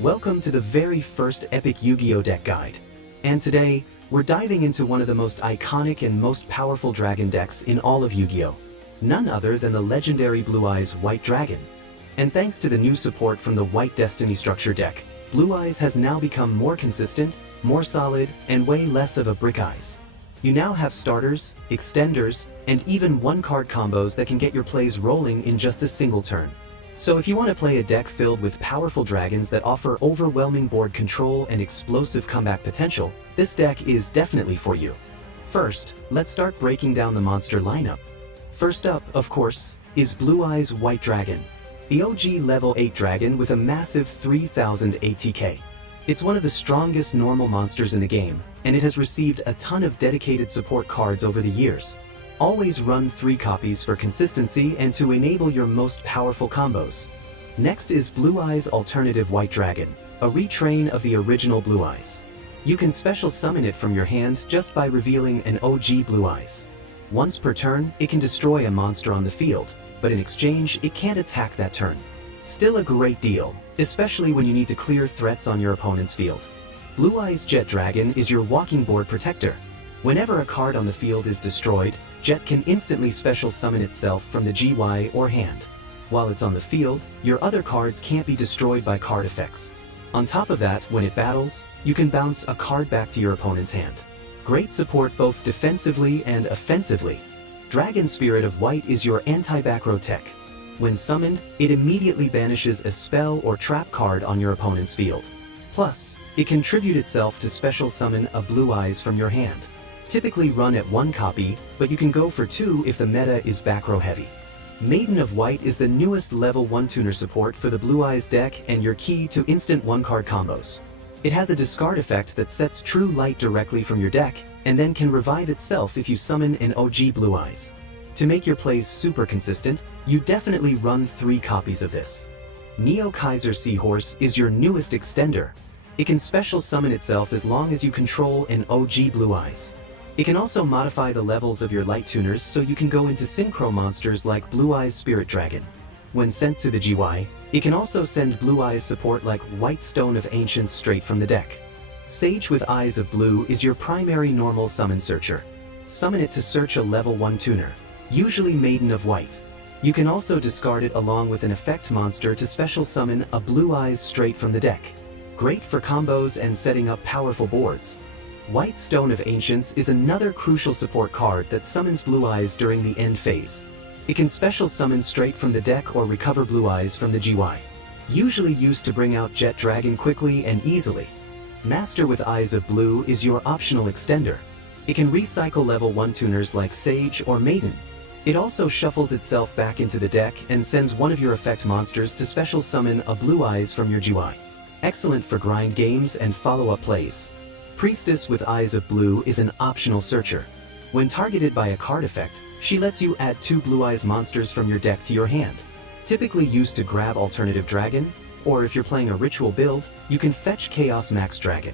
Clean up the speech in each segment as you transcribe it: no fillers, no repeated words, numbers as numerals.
Welcome to the very first epic Yu-Gi-Oh deck guide. And today, we're diving into one of the most iconic and most powerful dragon decks in all of Yu-Gi-Oh! None other than the legendary Blue Eyes White Dragon. And thanks to the new support from the White Destiny Structure deck, Blue Eyes has now become more consistent, more solid, and way less of a brick eyes. You now have starters, extenders, and even one-card combos that can get your plays rolling in just a single turn. So if you want to play a deck filled with powerful dragons that offer overwhelming board control and explosive comeback potential, this deck is definitely for you. First, let's start breaking down the monster lineup. First up, of course, is Blue Eyes White Dragon, the OG level 8 dragon with a massive 3000 ATK. It's one of the strongest normal monsters in the game, and it has received a ton of dedicated support cards over the years. Always run 3 copies for consistency and to enable your most powerful combos. Next is Blue Eyes Alternative White Dragon, a retrain of the original Blue Eyes. You can special summon it from your hand just by revealing an OG Blue Eyes. Once per turn, it can destroy a monster on the field, but in exchange, it can't attack that turn. Still a great deal, especially when you need to clear threats on your opponent's field. Blue Eyes Jet Dragon is your walking board protector. Whenever a card on the field is destroyed, Jet can instantly special summon itself from the GY or hand. While it's on the field, your other cards can't be destroyed by card effects. On top of that, when it battles, you can bounce a card back to your opponent's hand. Great support both defensively and offensively. Dragon Spirit of White is your anti-back row tech. When summoned, it immediately banishes a spell or trap card on your opponent's field. Plus, it can tribute itself to special summon a Blue Eyes from your hand. Typically run at 1 copy, but you can go for 2 if the meta is back row heavy. Maiden of White is the newest level 1 tuner support for the Blue Eyes deck and your key to instant 1-card combos. It has a discard effect that sets True Light directly from your deck, and then can revive itself if you summon an OG Blue Eyes. To make your plays super consistent, you definitely run 3 copies of this. Neo Kaiser Seahorse is your newest extender. It can special summon itself as long as you control an OG Blue Eyes. It can also modify the levels of your light tuners so you can go into synchro monsters like Blue Eyes Spirit Dragon. When sent to the GY, it can also send Blue Eyes support like White Stone of Ancients straight from the deck. Sage with Eyes of Blue is your primary normal summon searcher. Summon it to search a level 1 tuner, usually Maiden of White. You can also discard it along with an effect monster to special summon a Blue Eyes straight from the deck. Great for combos and setting up powerful boards. White Stone of Ancients is another crucial support card that summons Blue Eyes during the end phase. It can special summon straight from the deck or recover Blue Eyes from the GY. Usually used to bring out Jet Dragon quickly and easily. Master with Eyes of Blue is your optional extender. It can recycle level 1 tuners like Sage or Maiden. It also shuffles itself back into the deck and sends one of your effect monsters to special summon a Blue Eyes from your GY. Excellent for grind games and follow-up plays. Priestess with Eyes of Blue is an optional searcher. When targeted by a card effect, she lets you add 2 Blue Eyes monsters from your deck to your hand. Typically used to grab Alternative Dragon, or if you're playing a ritual build, you can fetch Chaos Max Dragon.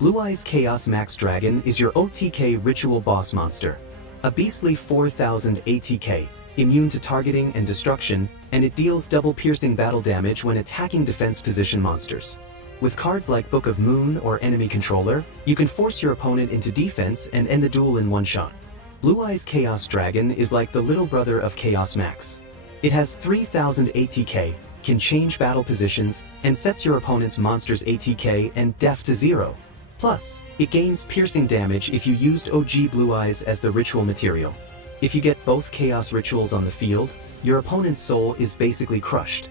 Blue Eyes Chaos Max Dragon is your OTK ritual boss monster. A beastly 4000 ATK, immune to targeting and destruction, and it deals double piercing battle damage when attacking defense position monsters. With cards like Book of Moon or Enemy Controller, you can force your opponent into defense and end the duel in one shot. Blue Eyes Chaos Dragon is like the little brother of Chaos Max. It has 3000 ATK, can change battle positions, and sets your opponent's monster's ATK and def to 0. Plus, it gains piercing damage if you used OG Blue Eyes as the ritual material. If you get both Chaos Rituals on the field, your opponent's soul is basically crushed.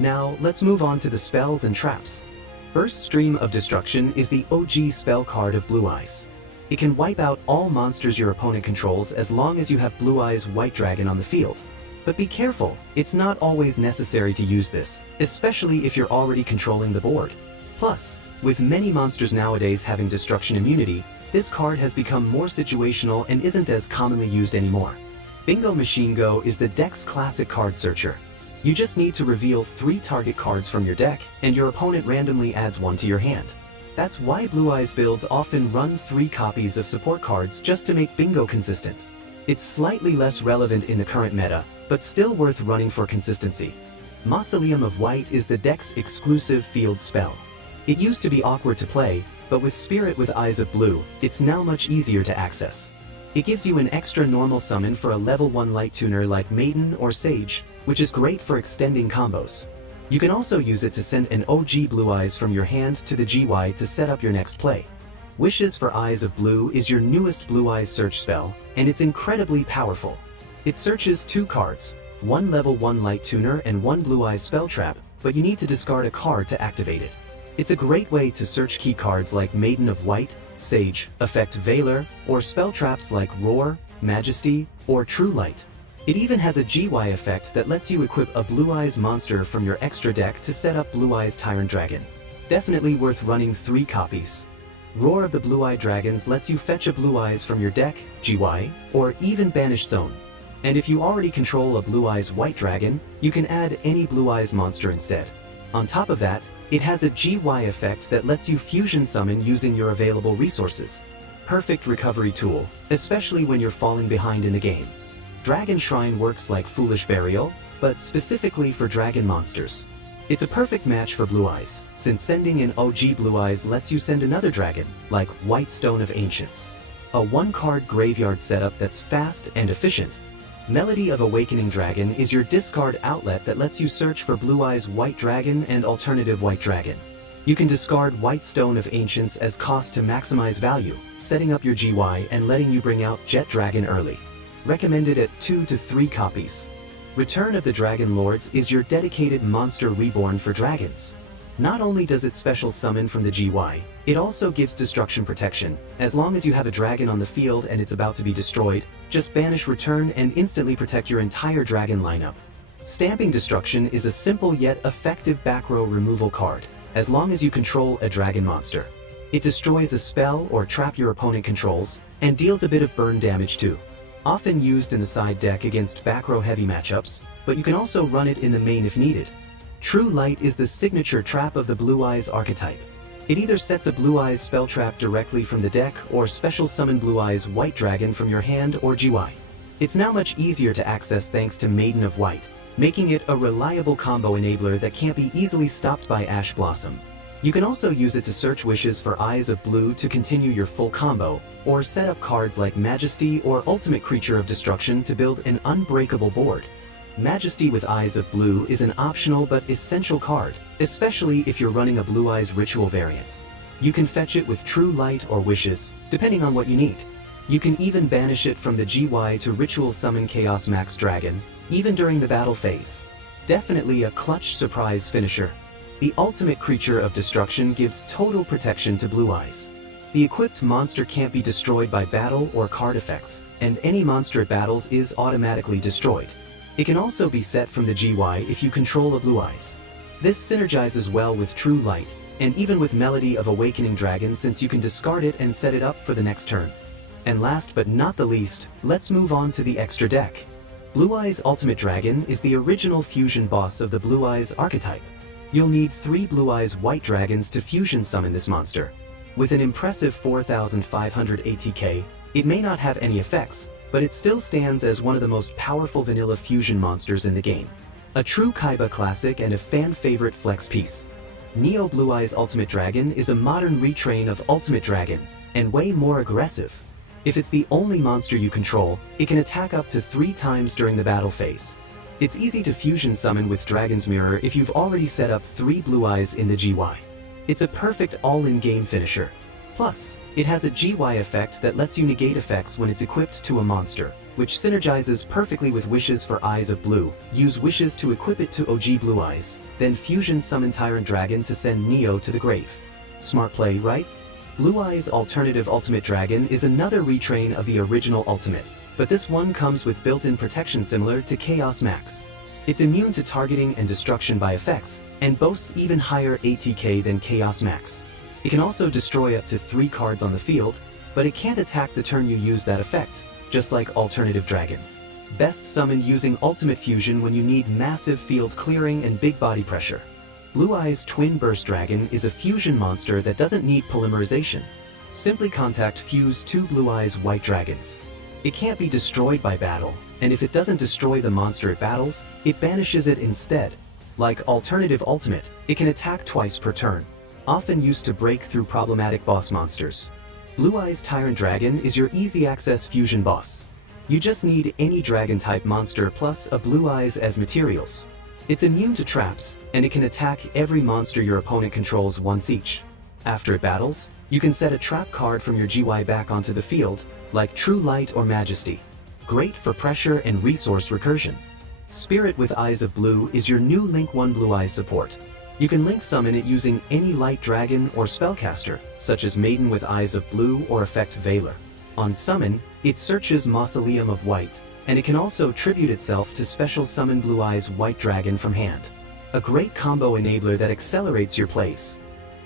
Now, let's move on to the spells and traps. Burst Stream of Destruction is the OG spell card of Blue Eyes. It can wipe out all monsters your opponent controls as long as you have Blue Eyes White Dragon on the field. But be careful, it's not always necessary to use this, especially if you're already controlling the board. Plus, with many monsters nowadays having destruction immunity, this card has become more situational and isn't as commonly used anymore. Bingo Machine Go is the deck's classic card searcher. You just need to reveal 3 target cards from your deck, and your opponent randomly adds 1 to your hand. That's why Blue Eyes builds often run 3 copies of support cards just to make Bingo consistent. It's slightly less relevant in the current meta, but still worth running for consistency. Mausoleum of White is the deck's exclusive field spell. It used to be awkward to play, but with Spirit with Eyes of Blue, it's now much easier to access. It gives you an extra normal summon for a level 1 light tuner like Maiden or Sage, which is great for extending combos. You can also use it to send an OG Blue Eyes from your hand to the GY to set up your next play. Wishes for Eyes of Blue is your newest Blue Eyes search spell, and it's incredibly powerful. It searches 2 cards, 1 level 1 light tuner and 1 Blue Eyes spell trap, but you need to discard a card to activate it. It's a great way to search key cards like Maiden of White, Sage, Effect Veiler, or spell traps like Roar, Majesty, or True Light. It even has a GY effect that lets you equip a Blue Eyes monster from your extra deck to set up Blue Eyes Tyrant Dragon. Definitely worth running 3 copies. Roar of the Blue-Eyed Dragons lets you fetch a Blue Eyes from your deck, GY, or even Banished Zone. And if you already control a Blue Eyes White Dragon, you can add any Blue Eyes monster instead. On top of that, it has a GY effect that lets you fusion summon using your available resources. Perfect recovery tool, especially when you're falling behind in the game. Dragon Shrine works like Foolish Burial, but specifically for dragon monsters. It's a perfect match for Blue Eyes, since sending in OG Blue Eyes lets you send another dragon, like White Stone of Ancients. A 1-card graveyard setup that's fast and efficient. Melody of Awakening Dragon is your discard outlet that lets you search for Blue Eyes White Dragon and alternative White Dragon. You can discard White Stone of Ancients as cost to maximize value, setting up your GY and letting you bring out Jet Dragon early. Recommended at 2 to 3 copies. Return of the Dragon Lords is your dedicated monster reborn for dragons. Not only does it special summon from the GY, it also gives destruction protection. As long as you have a dragon on the field and it's about to be destroyed, just banish Return and instantly protect your entire dragon lineup. Stamping Destruction is a simple yet effective back row removal card, as long as you control a dragon monster. It destroys a spell or trap your opponent controls, and deals a bit of burn damage too. Often used in the side deck against back row heavy matchups, but you can also run it in the main if needed. True Light is the signature trap of the Blue Eyes archetype. It either sets a Blue Eyes spell trap directly from the deck or special summon Blue Eyes White Dragon from your hand or GY. It's now much easier to access thanks to Maiden of White, making it a reliable combo enabler that can't be easily stopped by Ash Blossom. You can also use it to search wishes for Eyes of Blue to continue your full combo, or set up cards like Majesty or Ultimate Creature of Destruction to build an unbreakable board. Majesty with Eyes of Blue is an optional but essential card, especially if you're running a Blue Eyes Ritual variant. You can fetch it with True Light or Wishes, depending on what you need. You can even banish it from the GY to Ritual Summon Chaos Max Dragon, even during the battle phase. Definitely a clutch surprise finisher. The Ultimate Creature of Destruction gives total protection to Blue Eyes. The equipped monster can't be destroyed by battle or card effects, and any monster it battles is automatically destroyed. It can also be set from the GY if you control a Blue Eyes. This synergizes well with True Light, and even with Melody of Awakening Dragon since you can discard it and set it up for the next turn. And last but not the least, let's move on to the extra deck. Blue Eyes Ultimate Dragon is the original fusion boss of the Blue Eyes archetype. You'll need 3 Blue Eyes White Dragons to fusion summon this monster. With an impressive 4,500 ATK, it may not have any effects, but it still stands as one of the most powerful vanilla fusion monsters in the game. A true Kaiba classic and a fan-favorite flex piece. Neo Blue Eyes Ultimate Dragon is a modern retrain of Ultimate Dragon, and way more aggressive. If it's the only monster you control, it can attack up to 3 times during the battle phase. It's easy to fusion summon with Dragon's Mirror if you've already set up 3 Blue Eyes in the GY. It's a perfect all-in-game finisher. Plus, it has a GY effect that lets you negate effects when it's equipped to a monster, which synergizes perfectly with Wishes for Eyes of Blue. Use Wishes to equip it to OG Blue Eyes, then fusion summon Tyrant Dragon to send Neo to the grave. Smart play, right? Blue Eyes Alternative Ultimate Dragon is another retrain of the original Ultimate, but this one comes with built-in protection similar to Chaos Max. It's immune to targeting and destruction by effects, and boasts even higher ATK than Chaos Max. It can also destroy up to 3 cards on the field, but it can't attack the turn you use that effect, just like Alternative Dragon. Best summoned using Ultimate Fusion when you need massive field clearing and big body pressure. Blue Eyes Twin Burst Dragon is a fusion monster that doesn't need polymerization. Simply contact fuse 2 Blue Eyes White Dragons. It can't be destroyed by battle, and if it doesn't destroy the monster it battles, it banishes it instead. Like Alternative Ultimate, it can attack twice per turn. often used to break through problematic boss monsters. Blue Eyes Tyrant Dragon is your easy-access fusion boss. You just need any dragon-type monster plus a Blue Eyes as materials. It's immune to traps, and it can attack every monster your opponent controls once each. After it battles, you can set a trap card from your GY back onto the field, like True Light or Majesty. Great for pressure and resource recursion. Spirit with Eyes of Blue is your new Link 1 Blue Eyes support. You can link summon it using any light dragon or spellcaster, such as Maiden with Eyes of Blue or Effect Veiler. On summon, it searches Mausoleum of White, and it can also tribute itself to special summon Blue Eyes White Dragon from hand. A great combo enabler that accelerates your plays.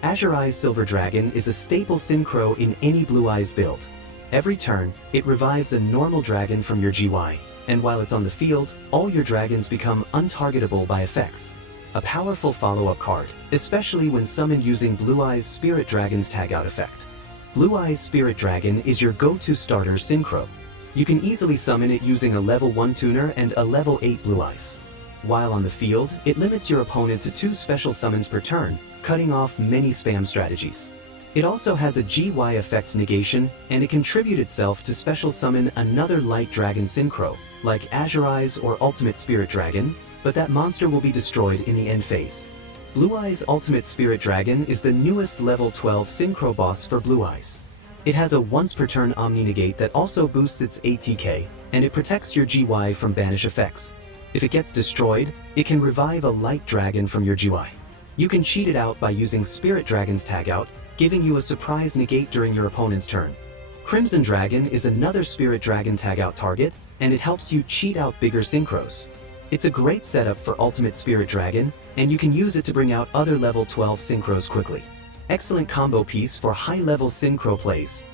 Azure Eyes Silver Dragon is a staple synchro in any Blue Eyes build. Every turn, it revives a normal dragon from your GY, and while it's on the field, all your dragons become untargetable by effects. A powerful follow-up card, especially when summoned using Blue Eyes Spirit Dragon's tagout effect. Blue Eyes Spirit Dragon is your go-to starter synchro. You can easily summon it using a level 1 tuner and a level 8 Blue Eyes. While on the field, it limits your opponent to 2 special summons per turn, cutting off many spam strategies. It also has a GY effect negation, and it can tribute itself to special summon another light dragon synchro, like Azure Eyes or Ultimate Spirit Dragon, but that monster will be destroyed in the end phase. Blue Eyes Ultimate Spirit Dragon is the newest level 12 synchro boss for Blue Eyes. It has a once per turn Omni Negate that also boosts its ATK, and it protects your GY from banish effects. If it gets destroyed, it can revive a light dragon from your GY. You can cheat it out by using Spirit Dragon's tagout, giving you a surprise negate during your opponent's turn. Crimson Dragon is another Spirit Dragon tagout target, and it helps you cheat out bigger synchros. It's a great setup for Ultimate Spirit Dragon, and you can use it to bring out other level 12 synchros quickly. Excellent combo piece for high-level synchro plays.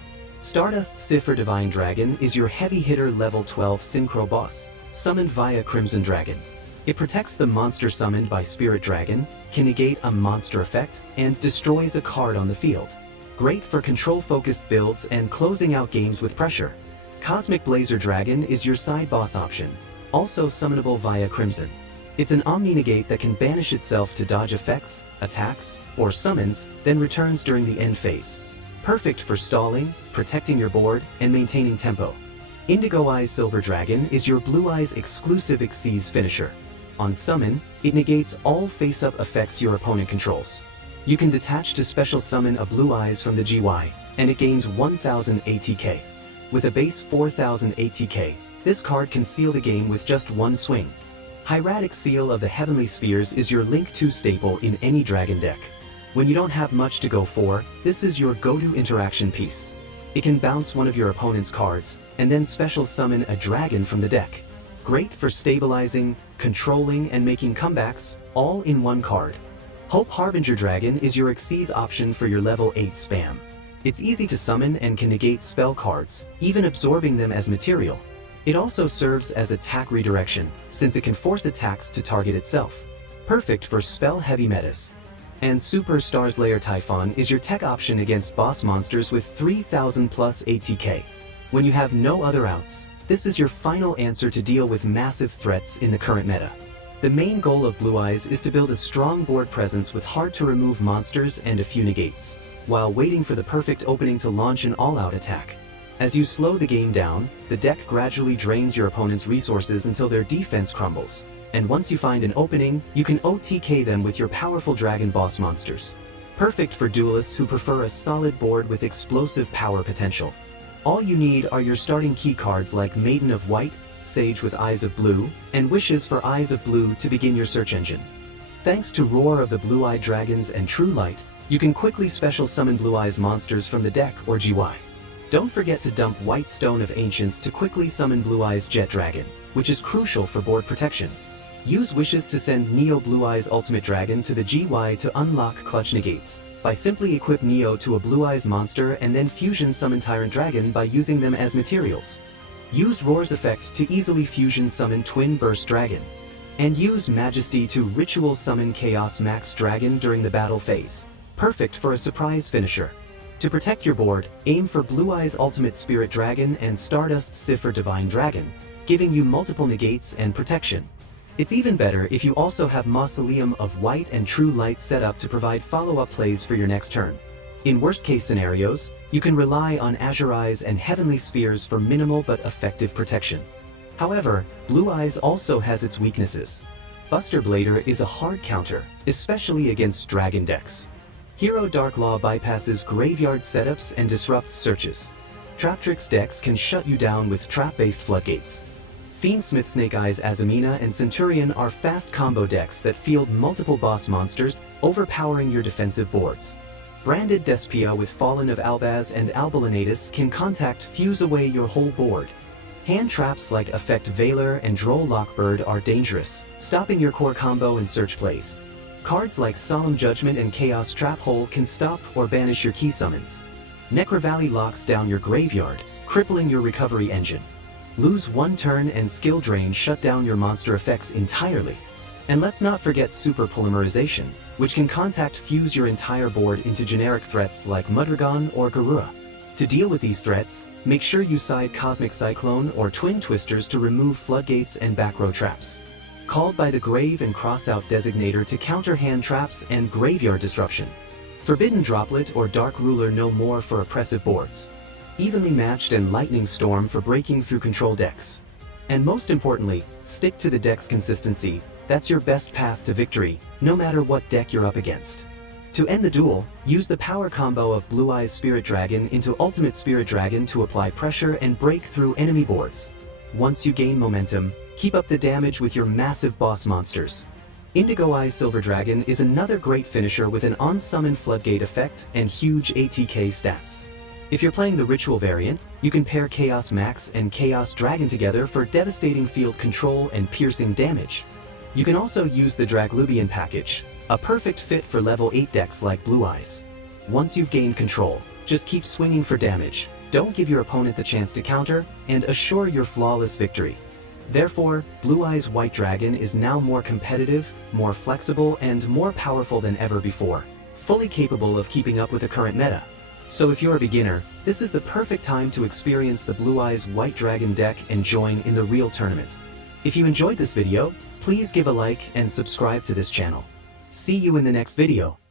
Stardust Cipher Divine Dragon is your heavy hitter level 12 synchro boss, summoned via Crimson Dragon. It protects the monster summoned by Spirit Dragon, can negate a monster effect, and destroys a card on the field. Great for control-focused builds and closing out games with pressure. Cosmic Blazer Dragon is your side boss option, also summonable via Crimson. It's an Omni Negate that can banish itself to dodge effects, attacks, or summons, then returns during the end phase. Perfect for stalling, protecting your board, and maintaining tempo. Indigo Eyes Silver Dragon is your Blue Eyes exclusive Xyz finisher. On summon, it negates all face-up effects your opponent controls. You can detach to special summon a Blue Eyes from the GY, and it gains 1000 ATK. With a base 4000 ATK, this card can seal the game with just one swing. Hieratic Seal of the Heavenly Spheres is your Link 2 staple in any dragon deck. When you don't have much to go for, this is your go-to interaction piece. It can bounce one of your opponent's cards, and then special summon a dragon from the deck. Great for stabilizing, controlling, and making comebacks, all in one card. Hope Harbinger Dragon is your Xyz option for your level 8 spam. It's easy to summon and can negate spell cards, even absorbing them as material. It also serves as attack redirection, since it can force attacks to target itself. Perfect for spell-heavy metas. And Super Starslayer Typhon is your tech option against boss monsters with 3000 plus ATK. When you have no other outs, this is your final answer to deal with massive threats in the current meta. The main goal of Blue Eyes is to build a strong board presence with hard-to-remove monsters and a few negates, while waiting for the perfect opening to launch an all-out attack. As you slow the game down, the deck gradually drains your opponent's resources until their defense crumbles, and once you find an opening, you can OTK them with your powerful dragon boss monsters. Perfect for duelists who prefer a solid board with explosive power potential. All you need are your starting key cards like Maiden of White, Sage with Eyes of Blue, and Wishes for Eyes of Blue to begin your search engine. Thanks to Roar of the Blue-Eyed Dragons and True Light, you can quickly special summon Blue Eyes monsters from the deck or GY. Don't forget to dump White Stone of Ancients to quickly summon Blue Eyes Jet Dragon, which is crucial for board protection. Use Wishes to send Neo Blue Eyes Ultimate Dragon to the GY to unlock clutch negates, by simply equip Neo to a Blue Eyes monster and then fusion summon Tyrant Dragon by using them as materials. Use Roar's effect to easily fusion summon Twin Burst Dragon. And use Majesty to ritual summon Chaos Max Dragon during the battle phase. Perfect for a surprise finisher. To protect your board, aim for Blue Eyes Ultimate Spirit Dragon and Stardust Cipher Divine Dragon, giving you multiple negates and protection. It's even better if you also have Mausoleum of White and True Light set up to provide follow-up plays for your next turn. In worst-case scenarios, you can rely on Azure Eyes and Heavenly Spheres for minimal but effective protection. However, Blue Eyes also has its weaknesses. Buster Blader is a hard counter, especially against Dragon decks. Hero Dark Law bypasses graveyard setups and disrupts searches. Traptrix decks can shut you down with trap-based floodgates. Fiendsmith Snake Eyes Azamina and Centurion are fast combo decks that field multiple boss monsters, overpowering your defensive boards. Branded Despia with Fallen of Albaz and Albalinatus can fuse away your whole board. Hand traps like Effect Veiler and Droll Lockbird are dangerous, stopping your core combo and search plays. Cards like Solemn Judgment and Chaos Trap Hole can stop or banish your key summons. Necro Valley locks down your graveyard, crippling your recovery engine. Lose one turn and Skill Drain shut down your monster effects entirely. And let's not forget Super Polymerization, which can fuse your entire board into generic threats like Mudragon or Garura. To deal with these threats, make sure you side Cosmic Cyclone or Twin Twisters to remove floodgates and back row traps. Called by the Grave and Crossout Designator to counter hand traps and graveyard disruption. Forbidden Droplet or Dark Ruler no more for oppressive boards. Evenly Matched and Lightning Storm for breaking through control decks. And most importantly, stick to the deck's consistency. That's your best path to victory, no matter what deck you're up against. To end the duel, use the power combo of Blue Eyes Spirit Dragon into Ultimate Spirit Dragon to apply pressure and break through enemy boards. Once you gain momentum, keep up the damage with your massive boss monsters. Indigo Eyes Silver Dragon is another great finisher with an on-summon floodgate effect and huge ATK stats. If you're playing the Ritual variant, you can pair Chaos Max and Chaos Dragon together for devastating field control and piercing damage. You can also use the Draglubian package, a perfect fit for level 8 decks like Blue Eyes. Once you've gained control, just keep swinging for damage, don't give your opponent the chance to counter, and assure your flawless victory. Therefore, Blue Eyes White Dragon is now more competitive, more flexible, and more powerful than ever before, fully capable of keeping up with the current meta. So if you're a beginner, this is the perfect time to experience the Blue Eyes White Dragon deck and join in the real tournament. If you enjoyed this video, please give a like and subscribe to this channel. See you in the next video.